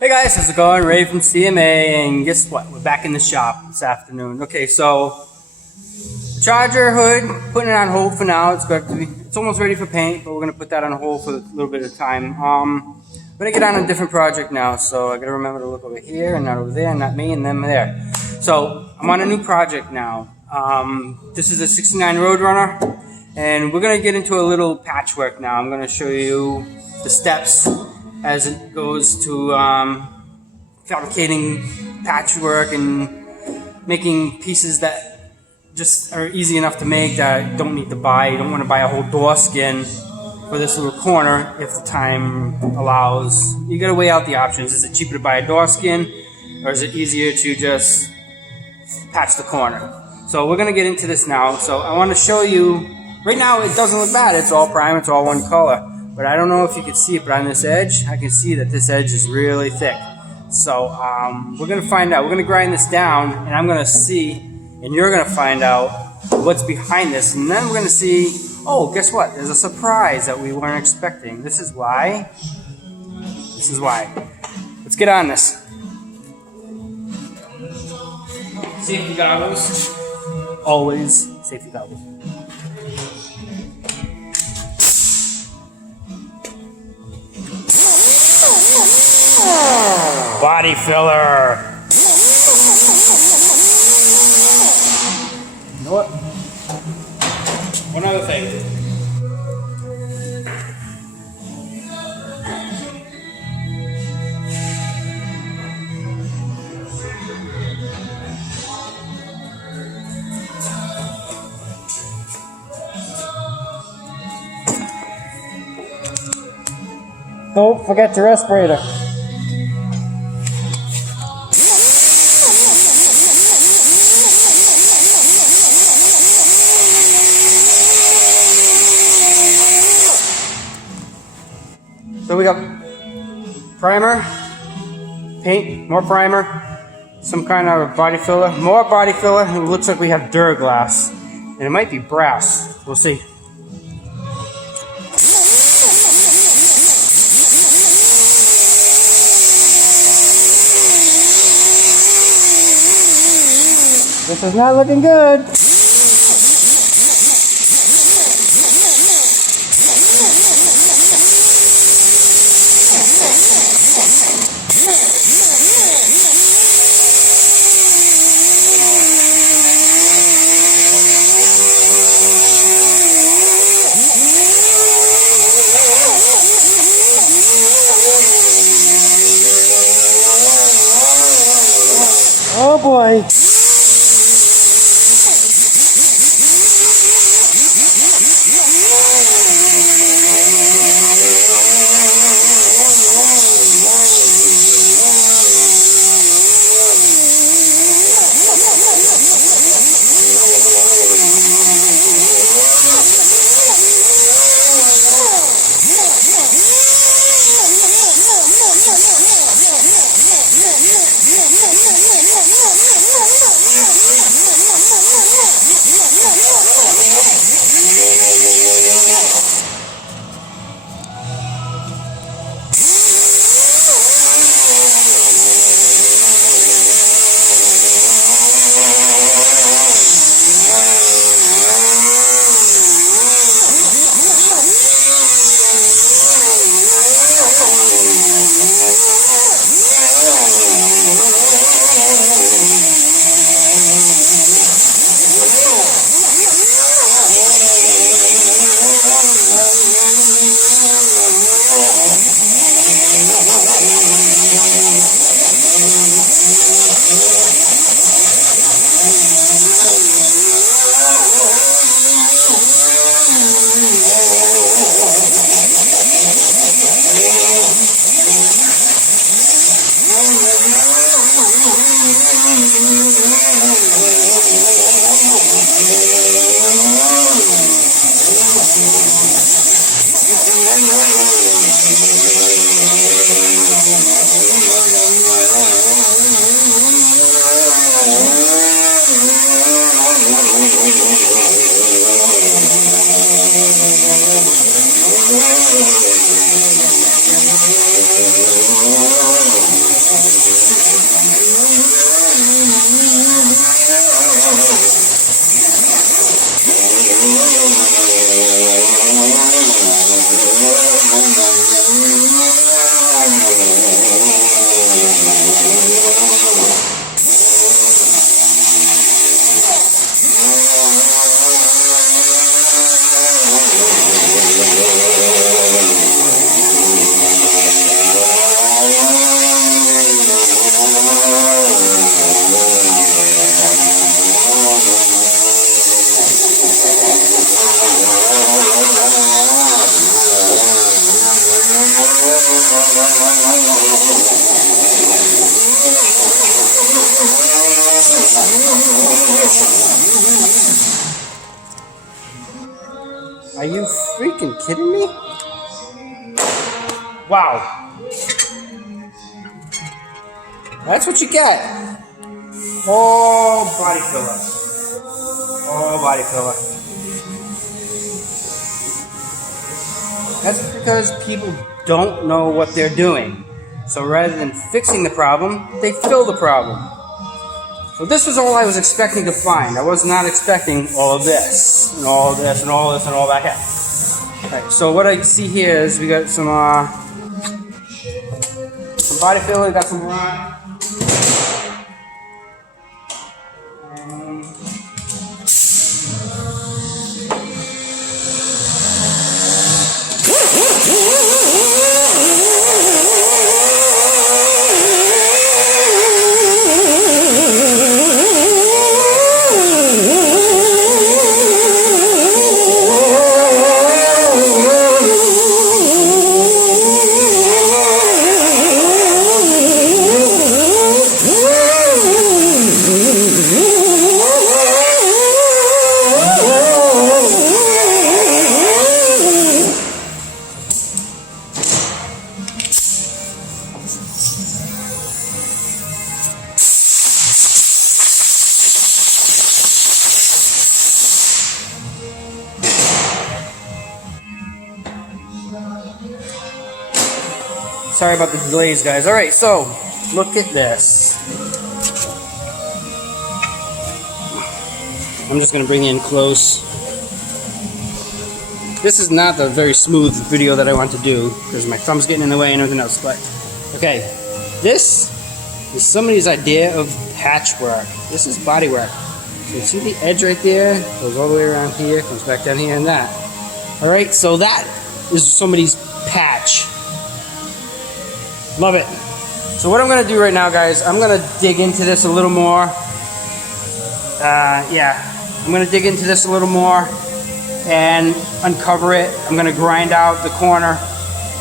Hey guys, how's it going? Ray from CMA, and guess what? We're back in the shop this afternoon. Okay, so the Charger hood, putting it on hold for now. It's almost ready for paint, but we're gonna put that on hold for a little bit of time. I'm gonna get on a different project now, so I gotta remember to look over here and not over there, and not me and them there. So I'm on a new project now. This is a '69 Roadrunner, and we're gonna get into a little patchwork now. I'm gonna show you the steps as it goes to fabricating patchwork and making pieces that just are easy enough to make that don't need to buy. You don't want to buy a whole door skin for this little corner if the time allows. You got to weigh out the options. Is it cheaper to buy a door skin, or is it easier to just patch the corner? So we're going to get into this now. So I want to show you, right now it doesn't look bad. It's all prime, it's all one color. But I don't know if you can see it, but on this edge, I can see that this edge is really thick. So we're going to find out. We're going to grind this down, and I'm going to see, and you're going to find out what's behind this. And then we're going to see, oh, guess what? There's a surprise that we weren't expecting. This is why. Let's get on this. Safety goggles. Always safety goggles. Body filler. You know what? One other thing. Don't forget your respirator. So we got primer, paint, more primer, some kind of body filler, more body filler, and it looks like we have Duraglass. And it might be brass. We'll see. This is not looking good. Oh boy. Are you freaking kidding me? Wow. That's what you get. All body filler. All body filler. That's because people don't know what they're doing. So rather than fixing the problem, they fill the problem. So this was all I was expecting to find. I was not expecting all of this, and all of this, and all this, and all that. Alright, so what I see here is we got some body filler, got some rock. Sorry about the delays, guys. Alright, so look at this. I'm just going to bring you in close. This is not the very smooth video that I want to do because my thumb's getting in the way and everything else. But, okay, this is somebody's idea of patchwork. This is body work. So you see the edge right there? Goes all the way around here, comes back down here and that. Alright, so that is somebody's patch. Love it. So what I'm going to do right now, guys, I'm going to dig into this a little more. I'm going to dig into this a little more and uncover it. I'm going to grind out the corner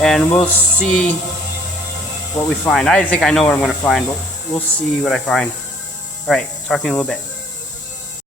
and we'll see what we find. I think I know what I'm going to find, but we'll see what I find. Alright, talk to you in a little bit.